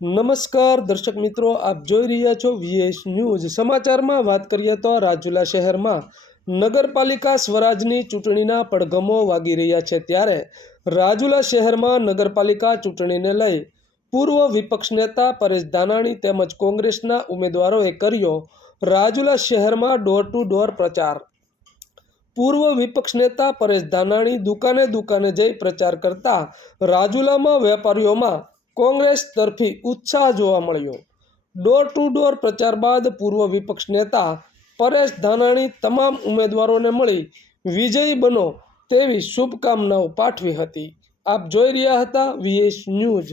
નમસ્કાર દર્શક મિત્રો, આપ જોઈ રહ્યા છો VS ન્યૂઝ। સમાચારમાં વાત કરીએ તો રાજુલા શહેરમાં નગરપાલિકા સ્વરાજની ચૂંટણીના પડઘમો વાગી રહ્યા છે। ત્યારે રાજુલા શહેરમાં નગરપાલિકા ચૂંટણીને લઈ પૂર્વ વિપક્ષ નેતા પરેશ ધાનાણી તેમજ કોંગ્રેસના ઉમેદવારોએ કર્યો રાજુલા શહેરમાં ડોર ટુ ડોર પ્રચાર। પૂર્વ વિપક્ષ નેતા પરેશ ધાનાણી દુકાને દુકાને જઈ પ્રચાર કરતા રાજુલામાં વેપારીઓમાં કોંગ્રેસ તરફી ઉત્સાહ જોવા મળ્યો। ડોર ટુ ડોર પ્રચાર બાદ પૂર્વ વિપક્ષ નેતા પરેશ ધાનાણી તમામ ઉમેદવારોને મળી વિજયી બનો તેવી શુભકામનાઓ પાઠવી હતી। આપ જોઈ રહ્યા હતા VS ન્યૂઝ।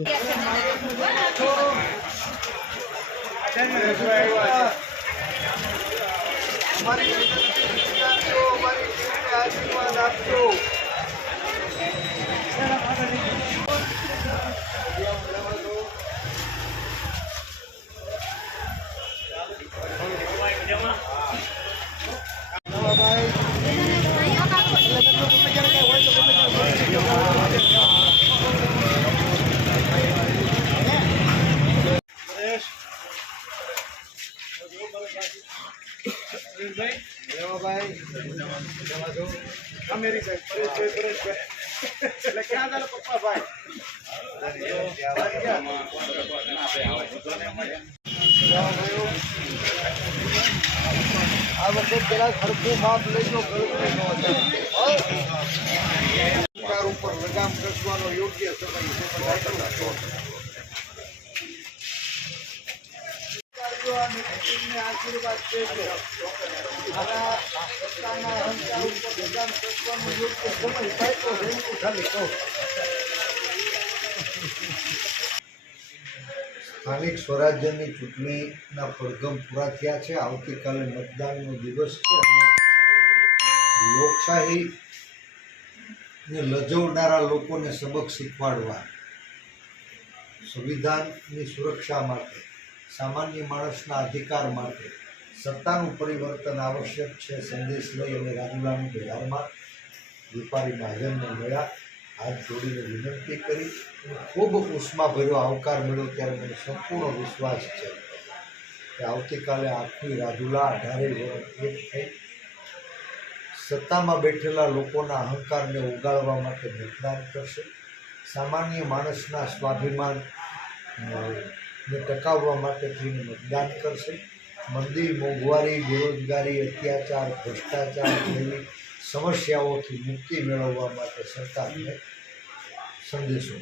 આ વખતે પેલા ખડકું માપ લઈજો સરકાર ઉપર લગામ કસવાનો યોગ્ય સમય આશીર્વાદ છે સ્થાનિક સ્વરાજ્યની ચૂંટણીના પડઘમ પૂરા થયા છે। આવતીકાલે મતદાનનો દિવસ છે અને લોકશાહીને લજવનારા લોકોને સબક શીખવાડવા, સંવિધાનની સુરક્ષા માટે, સામાન્ય માણસના અધિકાર માટે સત્તાનું પરિવર્તન આવશ્યક છે સંદેશ લઈ અને રાજુલાની બજારમાં વેપારી મહાજનને મળ્યા, હાથ જોડીને વિનંતી કરી, ખૂબ ઉષ્માભર્યો આવકાર મળ્યો। ત્યારે મને સંપૂર્ણ વિશ્વાસ છે કે આવતીકાલે આખી રાજુલા 18 વર્ષ એક થઈ સત્તામાં બેઠેલા લોકોના અહંકારને ઉગાડવા માટે મતદાન કરશે, સામાન્ય માણસના સ્વાભિમાનને ટકાવવા માટે થઈને મતદાન કરશે, મંદી, મોંઘવારી, બેરોજગારી, અત્યાચાર, ભ્રષ્ટાચાર જેવી સમસ્યાઓથી મુક્તિ મેળવવા માટે સરકારને સંદેશો